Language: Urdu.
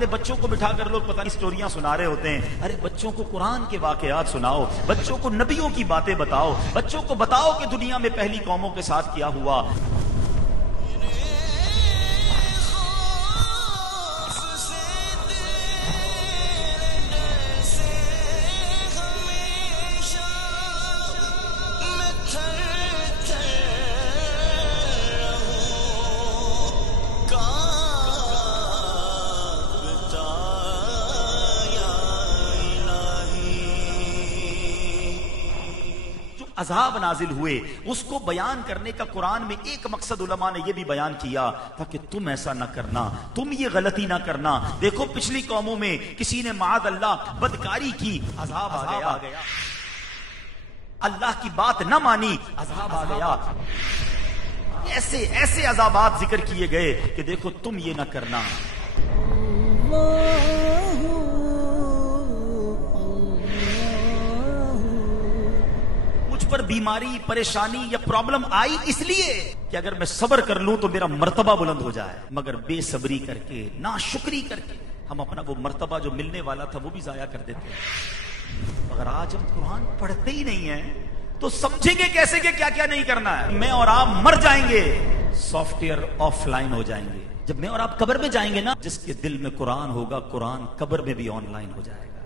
اپنے بچوں کو بٹھا کر لوگ پتہ نہیں اسٹوریاں سنا رہے ہوتے ہیں. ارے بچوں کو قرآن کے واقعات سناؤ, بچوں کو نبیوں کی باتیں بتاؤ, بچوں کو بتاؤ کہ دنیا میں پہلی قوموں کے ساتھ کیا ہوا. عذاب نازل ہوئے اس کو بیان کرنے کا قرآن میں ایک مقصد علماء نے یہ بھی بیان کیا تھا کہ تم ایسا نہ کرنا, تم یہ غلطی نہ کرنا. دیکھو پچھلی قوموں میں کسی نے معاذ اللہ بدکاری کی, عذاب آ گیا. اللہ کی بات نہ مانی, عذاب آ گیا. ایسے ایسے عذابات ذکر کیے گئے کہ دیکھو تم یہ نہ کرنا. پر بیماری, پریشانی یا پرابلم آئی اس لیے کہ اگر میں صبر کر لوں تو میرا مرتبہ بلند ہو جائے, مگر بے صبری کر کے, ناشکری کر کے ہم اپنا وہ مرتبہ جو ملنے والا تھا وہ بھی ضائع کر دیتے ہیں. مگر آج ہم قرآن پڑھتے ہی نہیں ہیں تو سمجھیں گے کیسے کہ کیا کیا نہیں کرنا ہے. میں اور آپ مر جائیں گے, سافٹ ویئر آف لائن ہو جائیں گے. جب میں اور آپ قبر میں جائیں گے نا, جس کے دل میں قرآن ہوگا قرآن قبر میں بھی آن لائن ہو جائے گا.